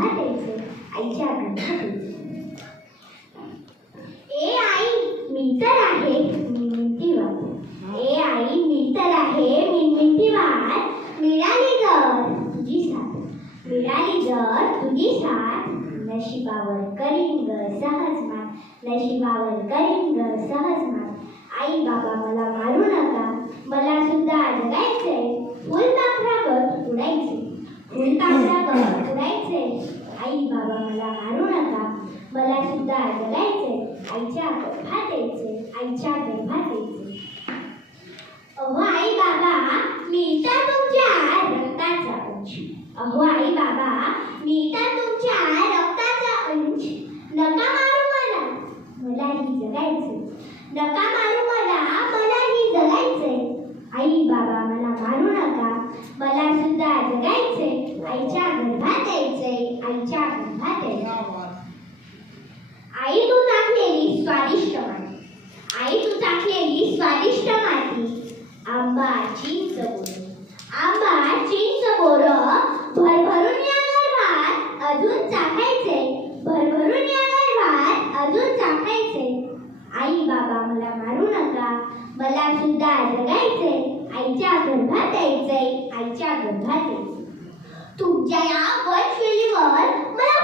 गर्भात यायचे, आईच्या गर्भात यायचे. ए आई मी तर आहे मिणमिणती वाट, ए आई मी तर आहे मिणमिणती वाट, मिळाली जर तुझी साथ, मिळाली जर तुझी साथ, नशिबावर करीन ग सहज मात, नशिबावर करीन ग सहज मात. आई बाबा मला मारू नका, मला सुद्धा जगायचंय, फुलपाखरावर उडायचे, फुलपाखरावर उडायचे. आई बाबा मला मारू नका, मला सुद्धा जगायचंय, आईच्या गर्भात यायचे, आईच्या गर्भात यायचे. अहो आई बाबा मी तर तुमच्या रक्ताचा अंश, अहो आई बाबा मी तर तुमच्या रक्ताचा अंश, नका मारू मला, मलाही जगायचे, नका मारू मला, मलाही जगायचे. आई बाबा मला मारू नका, मला सुद्धा जगायचे, आईच्या गर्भात यायचे, आईच्या गर्भात यायचे. आई तू चाखलेली स्वादिष्ट माती, आई तू चाखलेली स्वादिष्ट माती, आंबा चिंच बोर, आंबा चिंच बोर, भरभरून या गर्भात अजून चाखायचे, भरभरून या गर्भात अजून चाखायचे. आई बाबा मला मारू नका, मला सुद्धा जगायचे, आईच्या गर्भात यायचे, आईच्या गर्भात यायचे. तुमच्या या वनशैलीवर मला